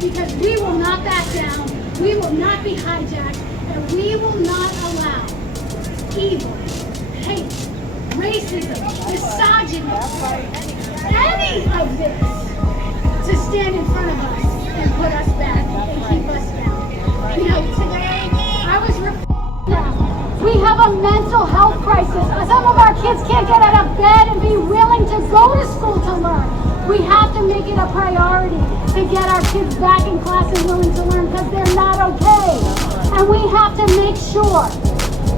because we will not back down, we will not be hijacked, and we will not allow evil, hate, racism, misogyny, any of this to stand in front of us and put us back and keep us down. You know, today I was down. We have a mental health crisis. Some of our kids can't get out of bed and be willing to go to school to learn. We have to make it a priority to get our kids back in class and willing to learn because they're not okay. And we have to make sure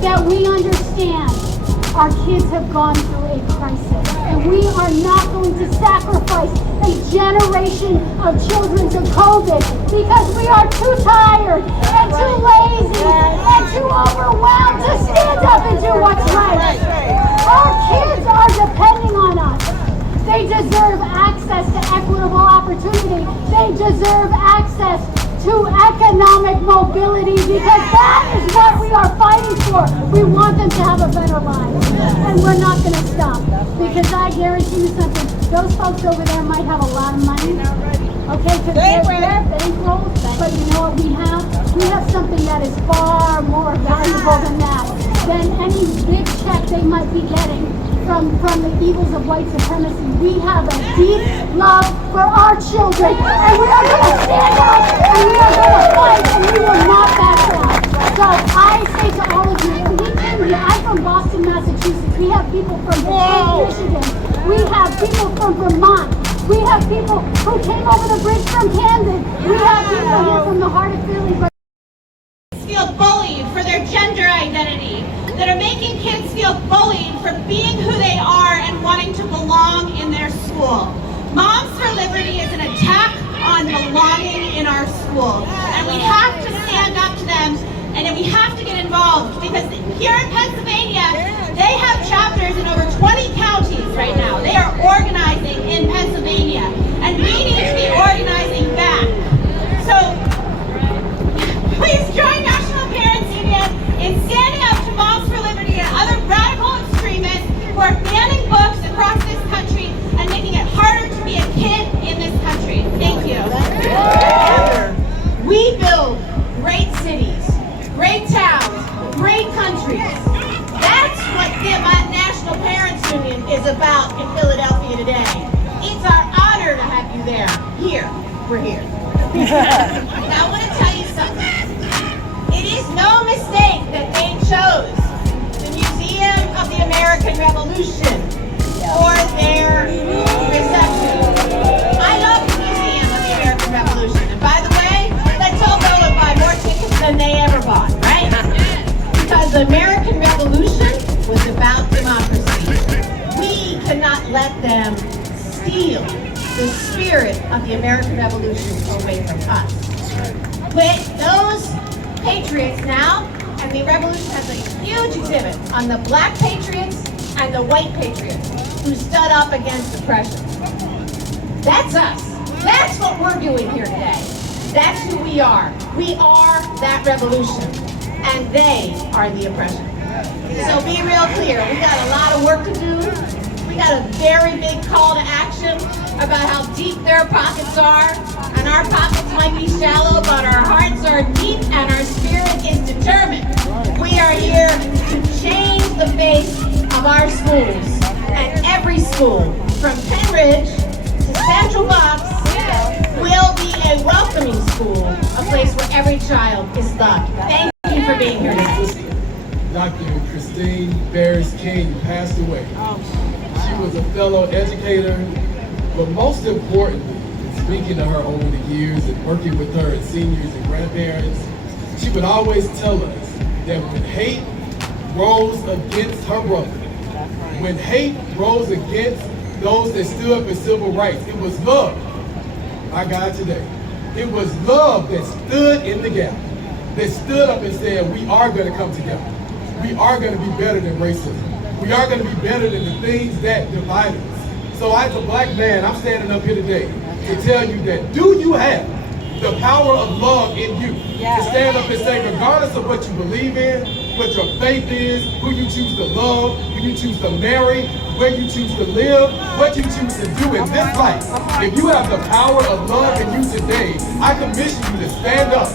that we understand our kids have gone through a crisis. And we are not going to sacrifice a generation of children to COVID because we are too tired and too lazy and too overwhelmed to stand up and do what's right. Our kids are depending on us. They deserve access to equitable opportunity. They deserve access to economic mobility because that is what we are fighting for. We want them to have a better life. And we're not going to stop because I guarantee you something. Those folks over there might have a lot of money. Okay, because they're bankrolls. But you know what we have? We have something that is far more valuable than that. Than any big check they might be getting from the evils of white supremacy. We have a deep love for our children, and we are going to stand up, and we are going to fight, and we will not back down. So I say to all of you, and we came here, I'm from Boston, Massachusetts. We have people from Michigan. We have people from Vermont. We have people who came over the bridge from Camden. We have people here from the heart of Philly. Feel bullied for their gender identity, that are making kids feel bullied for being who they are and wanting to belong in their school. Moms for Liberty is an attack on belonging in our school, and we have to stand up to them, and we have to get involved, because here in Pennsylvania, they have chapters in over 20 counties right now. They are organizing in Pennsylvania, and we need to be organizing back. So please join National Parents Union in standing up to Moms for Liberty and other radical extremists who are banning books across this country and making it harder to be a kid in this country. Thank you. We build great cities, great towns, great countries. That's what the National Parents Union is about in Philadelphia today. It's our honor to have you there. Here, we're here. Now I want to tell you something. It is no mistake that they chose the Museum of the American Revolution for their reception. I love the Museum of the American Revolution. And by the way, let's all go and buy more tickets than they ever bought, right? Because the American Revolution was about democracy. We cannot let them steal the spirit of the American Revolution away from us. With those patriots now, and the revolution has a huge exhibit on the black patriots and the white patriots who stood up against oppression. That's us. That's what we're doing here today. That's who we are. We are that revolution, and they are the oppression. So be real clear. We got a lot of work to do. We got a very big call to action about how deep their pockets are. And our pockets might be shallow, but our hearts are deep and our spirit is determined. We are here to change the face of our schools. And every school, from Penridge to Central Bucks, will be a welcoming school, a place where every child is loved. Thank you for being here today. Dr. Christine Barris King passed away. She was a fellow educator, but most importantly, speaking to her over the years and working with her as seniors and grandparents, she would always tell us that when hate rose against her brother, when hate rose against those that stood up for civil rights, it was love. My God, today. It was love that stood in the gap, that stood up and said, we are going to come together. We are going to be better than racism. We are going to be better than the things that divide us. So as a black man, I'm standing up here today to tell you that do you have the power of love in you to stand up and say, regardless of what you believe in, what your faith is, who you choose to love, who you choose to marry, where you choose to live, what you choose to do in this life. If you have the power of love in you today, I commission you to stand up.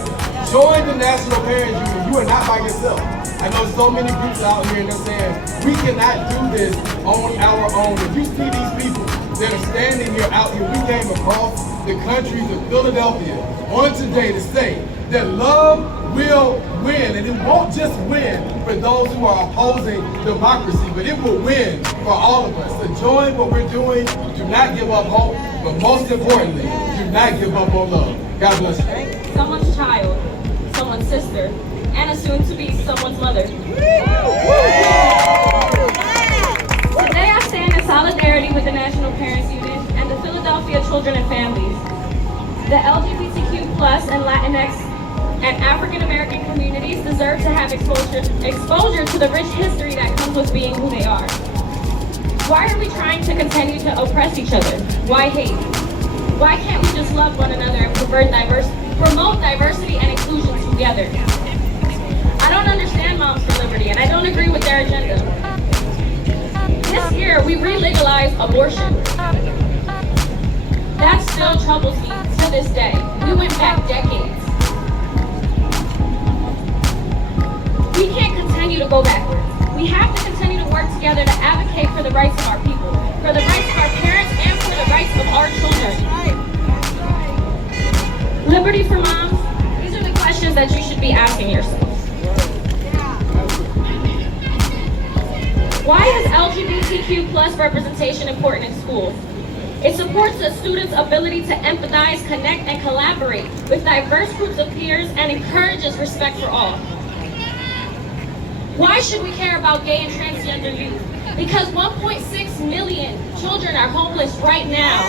Join the National Parents Union. You are not by yourself. I know so many groups out here and they're saying, we cannot do this on our own. If you see these people that are standing here out here, we came across the country to Philadelphia on today to say that love will win, and it won't just win for those who are opposing democracy, but it will win for all of us. So join what we're doing. Do not give up hope, but most importantly, do not give up on love. God bless you. Someone's child, someone's sister, and a soon-to-be someone's mother. Today I stand in solidarity with the National Parents Union and the Philadelphia Children and Families. The LGBTQ+ and Latinx and African American communities deserve to have exposure to the rich history that comes with being who they are. Why are we trying to continue to oppress each other? Why hate? Why can't we just love one another and promote diversity and inclusion together? I don't understand Moms for Liberty, and I don't agree with their agenda. This year, we re-legalized abortion. That still troubles me to this day. We went back decades. We can't continue to go backwards. We have to continue to work together to advocate for the rights of our people, for the rights of our parents, and for the rights of our children. Liberty for moms, these are the questions that you should be asking yourselves. Why is LGBTQ+ representation important in schools? It supports the students' ability to empathize, connect, and collaborate with diverse groups of peers and encourages respect for all. Why should we care about gay and transgender youth? Because 1.6 million children are homeless right now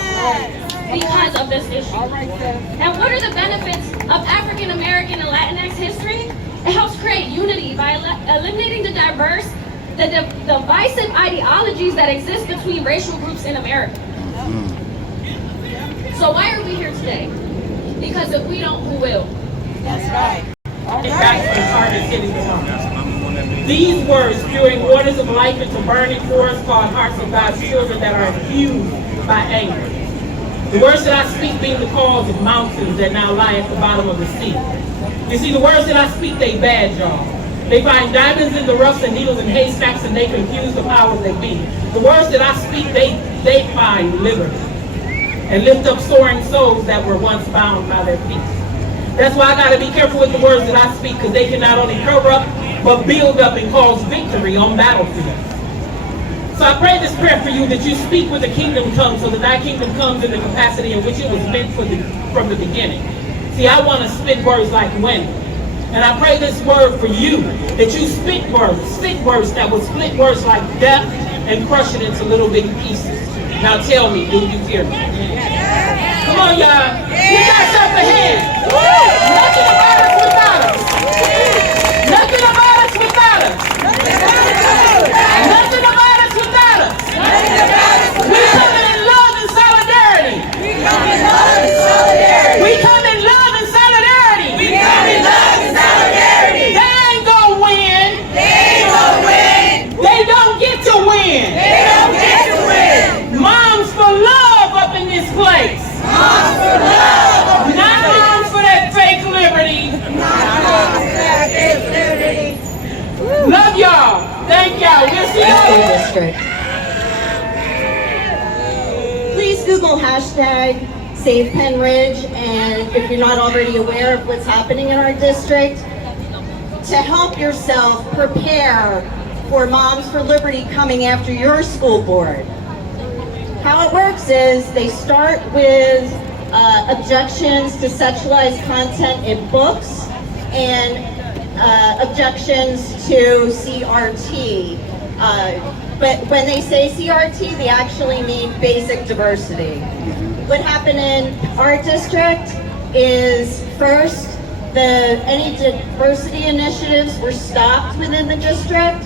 because of this issue. And what are the benefits of African American and Latinx history? It helps create unity by eliminating the divisive ideologies that exist between racial groups in America. So why are we here today? Because if we don't, who will? That's right. These words, spewing waters of life into burning forests called hearts of God's children that are infused by anger. The words that I speak being the cause of mountains that now lie at the bottom of the sea. You see, the words that I speak, they bad, y'all. They find diamonds in the roughs and needles in haystacks, and they confuse the powers that be. The words that I speak, they find liberty and lift up soaring souls that were once bound by their feet. That's why I gotta be careful with the words that I speak, because they can not only corrupt, but build up and cause victory on battlefields. So I pray this prayer for you, that you speak with the kingdom tongue, so that thy kingdom comes in the capacity in which it was meant from the beginning. See, I want to spit words like wind. And I pray this word for you, that you spit words that will split words like death and crush it into little bitty pieces. Now tell me, do you hear me? Come on, y'all. Give yourself a hand. Nothing about us without us. Nothing about us without us. Nothing about us without us. We come in love and solidarity. We come in love and solidarity. We come in love and solidarity. We come in love and solidarity. They ain't gonna win. They ain't gonna win. They don't get to win. They don't get to win. Moms for love up in this place. Moms for love. Not moms for that fake liberty. Not moms for that fake liberty. Love y'all. Thank y'all. We'll see y'all. District. Please Google hashtag Save Penn Ridge, and if you're not already aware of what's happening in our district, to help yourself prepare for Moms for Liberty coming after your school board. How it works is they start with objections to sexualized content in books and objections to CRT. But when they say CRT, they actually mean basic diversity. What happened in our district is first, any diversity initiatives were stopped within the district.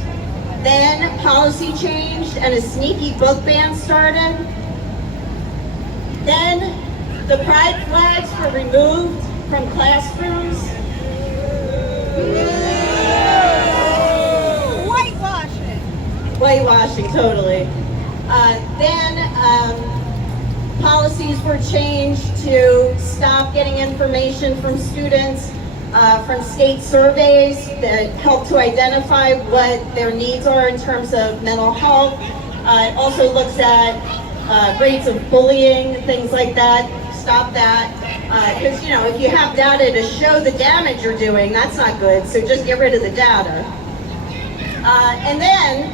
Then policy changed and a sneaky book ban started. Then the pride flags were removed from classrooms. Whitewashing, totally. Then policies were changed to stop getting information from students from state surveys that help to identify what their needs are in terms of mental health. It also looks at rates of bullying, things like that. Stop that. Because, you know, if you have data to show the damage you're doing, that's not good. So just get rid of the data. And then,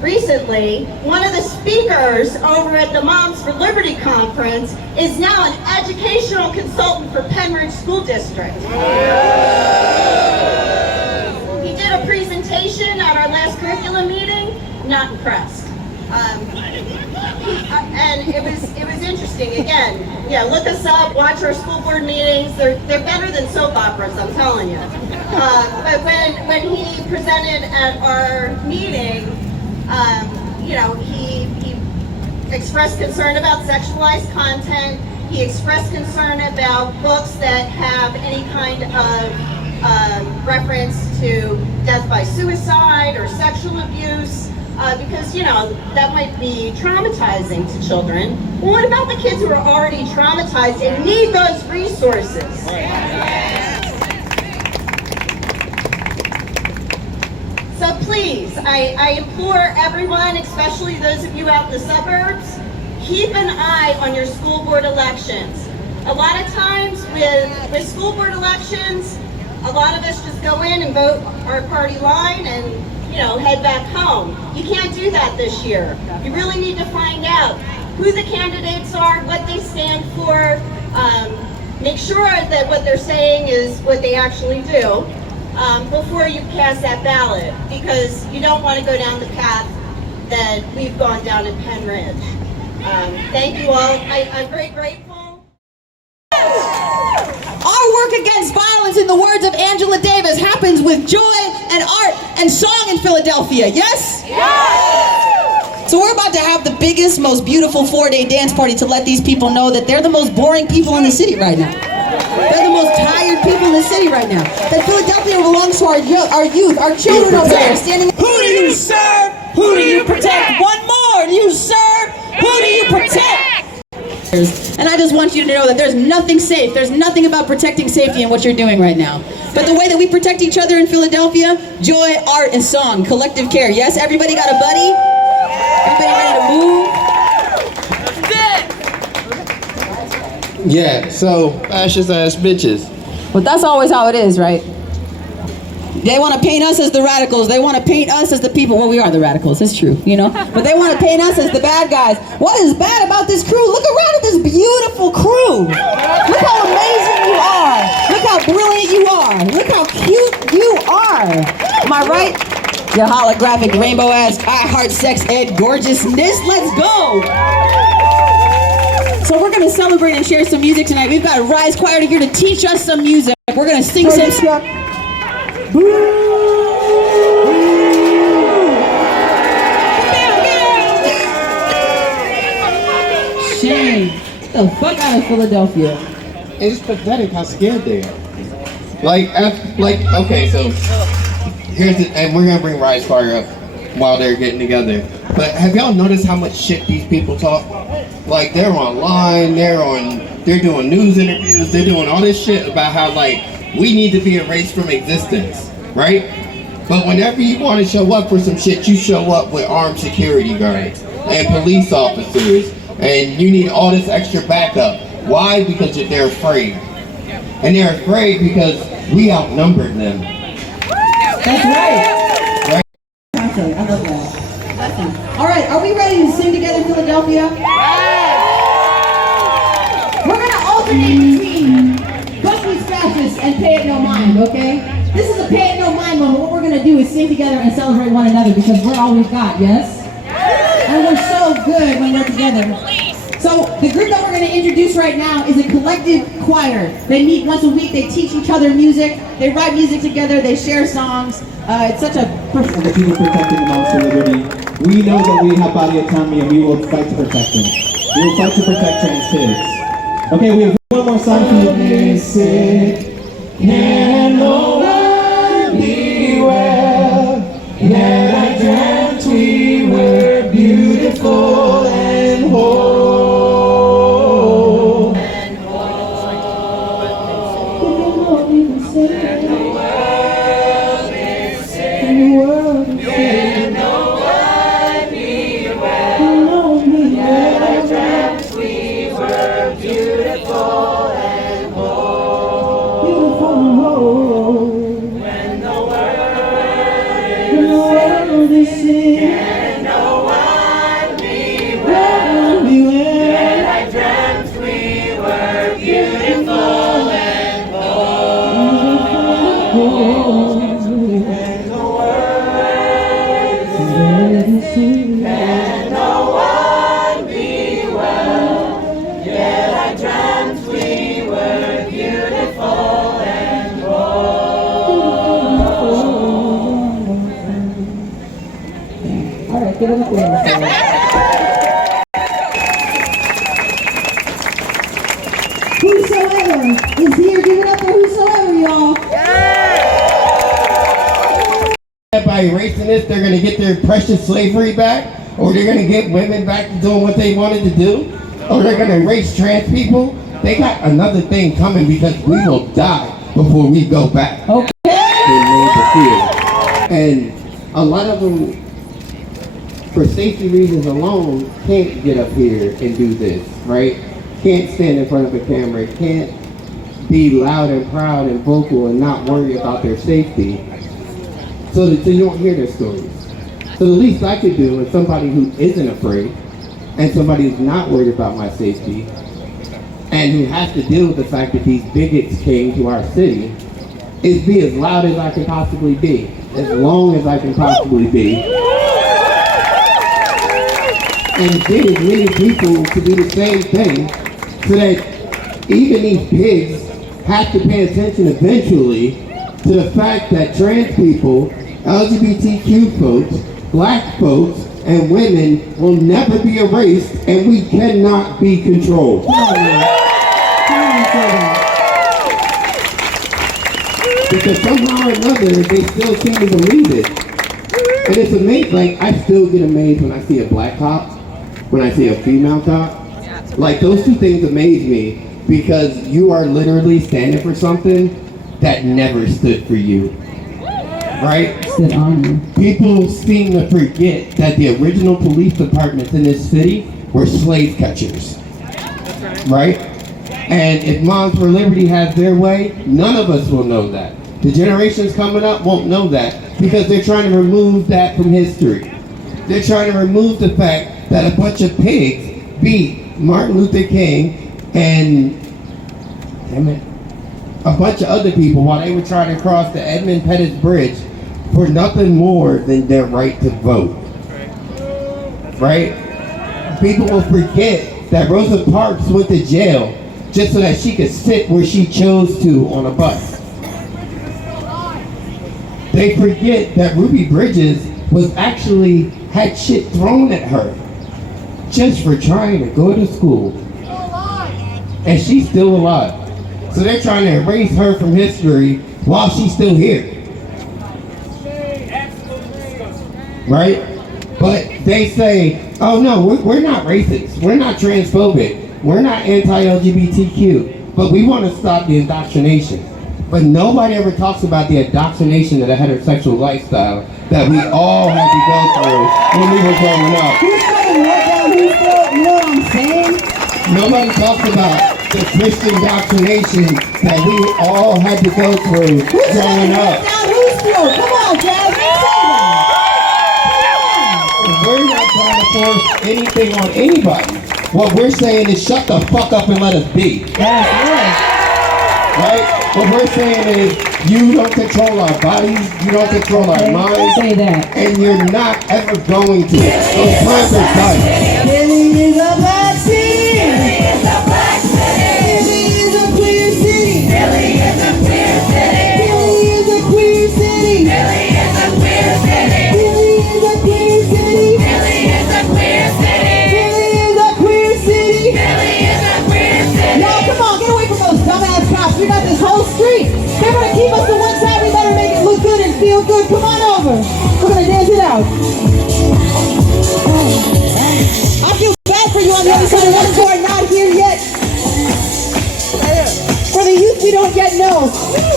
recently, one of the speakers over at the Moms for Liberty conference is now an educational consultant for Penridge School District. He did a presentation at our last curriculum meeting. Not impressed. And it was interesting. Again, yeah, look us up, watch our school board meetings. They're better than soap operas, I'm telling you. But when he presented at our meeting, you know, he expressed concern about sexualized content. He expressed concern about books that have any kind of reference to death by suicide or sexual abuse. Because, you know, that might be traumatizing to children. Well, what about the kids who are already traumatized and need those resources? So please, I implore everyone, especially those of you out in the suburbs, keep an eye on your school board elections. A lot of times with school board elections, a lot of us just go in and vote our party line and, you know, head back home. You can't do that this year. You really need to find out who the candidates are, what they stand for, make sure that what they're saying is what they actually do before you cast that ballot, because you don't want to go down the path that we've gone down in Penridge. Thank you all. I'm very grateful. Our work against violence, in the words of Angela Davis, happens with joy and art and song in Philadelphia, yes? Yes! So we're about to have the biggest, most beautiful 4-day dance party to let these people know that they're the most boring people in the city right now. They're the most tired people in the city right now. That Philadelphia belongs to our youth, our children over there standing. Who do you serve? Who do you protect? One more. You serve. Who do you protect? And I just want you to know that there's nothing safe. There's nothing about protecting safety in what you're doing right now. But the way that we protect each other in Philadelphia, joy, art, and song, collective care. Yes, everybody got a buddy? Everybody ready to move? Yeah, so fascist ass bitches. But that's always how it is, right? They want to paint us as the radicals. They want to paint us as the people. Well, we are the radicals. It's true, you know. But they want to paint us as the bad guys. What is bad about this crew? Look around at this beautiful crew. Look how amazing you are. Look how brilliant you are. Look how cute you are. Am I right? Your holographic rainbow-ass, I heart sex ed gorgeousness. Let's go. So we're going to celebrate and share some music tonight. We've got a Rise Choir here to teach us some music. We're going to sing some... Shame. Get the fuck out of Philadelphia. It's pathetic how scared they are. Okay, so here's the, and we're gonna bring Rise Choir up while they're getting together. But have y'all noticed how much shit these people talk? Like, they're online, they're doing news interviews, they're doing all this shit about how, like, we need to be erased from existence, right? But whenever you want to show up for some shit, you show up with armed security guards and police officers, and you need all this extra backup. Why? Because they're afraid. And they're afraid because we outnumbered them. That's right. I love that. All right, are we ready to sing together, Philadelphia? We're going to alternate between Buckley's Fascist and Pay It No Mind, okay? This is a Pay It No Mind moment. What we're going to do is sing together and celebrate one another because we're all we've got, yes? And we're so good when we're together. So the group that we're going to introduce right now is a collective choir. They meet once a week, they teach each other music, they write music together, they share songs. It's such a... The people protecting the Moms for Liberty. We know that we have body autonomy and we will fight to protect them. We will fight to protect trans kids. Okay, we have one more song for you. Can no one beware that I dreamt we were beautiful? un aplauso. Whosoever is here, give it up for whosoever, y'all. By erasing this, they're going to get their precious slavery back, or they're going to get women back to doing what they wanted to do, or they're going to erase trans people. They got another thing coming because we will die before we go back. Okay. And a lot of them, for safety reasons alone, can't get up here and do this, right? Can't stand in front of a camera, can't be loud and proud and vocal and not worry about their safety. So you don't hear their stories. So the least I could do as somebody who isn't afraid and somebody who's not worried about my safety and who has to deal with the fact that these bigots came to our city is be as loud as I can possibly be, as long as I can possibly be, and get as many people to do the same thing so that even these pigs have to pay attention eventually to the fact that trans people, LGBTQ folks, black folks, and women will never be erased, and we cannot be controlled. Because somehow or another, they still seem to believe it. And it's amazing, like, I still get amazed when I see a black cop, when I see a female cop. Like, those two things amaze me, because you are literally standing for something that never stood for you. Right? Stood on you. People seem to forget that the original police departments in this city were slave catchers. Right? And if Moms for Liberty has their way, none of us will know that. The generations coming up won't know that because they're trying to remove that from history. They're trying to remove the fact that a bunch of pigs beat Martin Luther King and a bunch of other people while they were trying to cross the Edmund Pettus Bridge for nothing more than their right to vote. Right? People will forget that Rosa Parks went to jail just so that she could sit where she chose to on a bus. They forget that Ruby Bridges was actually had shit thrown at her just for trying to go to school. And she's still alive. So they're trying to erase her from history while she's still here. Right? But they say, oh no, we're not racist. We're not transphobic. We're not anti-LGBTQ. But we want to stop the indoctrination. But nobody ever talks about the indoctrination of the heterosexual lifestyle that we all had to go through when we were growing up. You know what I'm saying? Nobody talks about the Christian indoctrination that we all had to go through growing up. Come on, Jazz. We're not trying to force anything on anybody. What we're saying is shut the fuck up and let us be. Right? What we're saying is you don't control our bodies, you don't control our minds. Say that. And you're not ever going to. Those times are done. Philly is a black city. Philly is a black city. Philly is a queer city. Philly is a queer city. Philly is a queer city. Philly is a queer city. Philly is a queer city. Philly is a queer city. Philly is a queer city. Philly is a queer city. Y'all, come on, get away from those dumbass cops. We got this whole street. They're gonna keep us to one side. We better make it look good and feel good. Come on over. We're gonna dance it out. I feel bad for you on the other side, the ones who are not here yet. For the youth we don't yet know.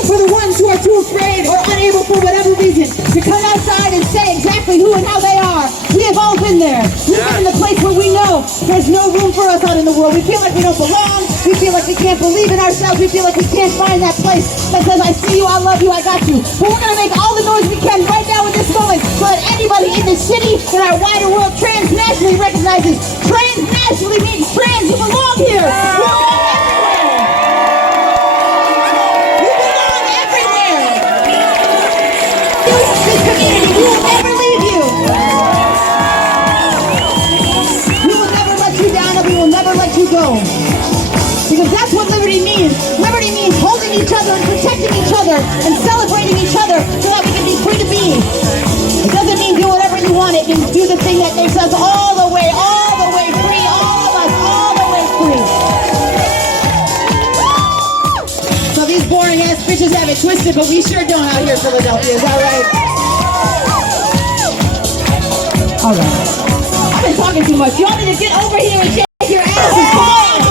For the ones who are too afraid or unable for whatever reason to come outside and say exactly who and how they are. We have all been there. We've been in the place where we know there's no room for us out in the world. We feel like we don't belong. We feel like we can't believe in ourselves. We feel like we can't find that place that says, I see you, I love you, I got you. But we're going to make all the noise we can right now in this moment so that anybody in this city in our wider world transnationally recognizes transnationally means trans. You belong here. You belong everywhere. This community, we will never leave you. We will never let you down and we will never let you go. Because that's what liberty means. Liberty means holding each other and protecting each other and celebrating each other so that we can be free to be. It doesn't mean do whatever you want it means do the thing that makes us all the way free, all of us, all the way free. So these boring ass bitches have it twisted, but we sure don't out here in Philadelphia, is that right? All right. I've been talking too much. Y'all need to get over here and shake your asses. Come on.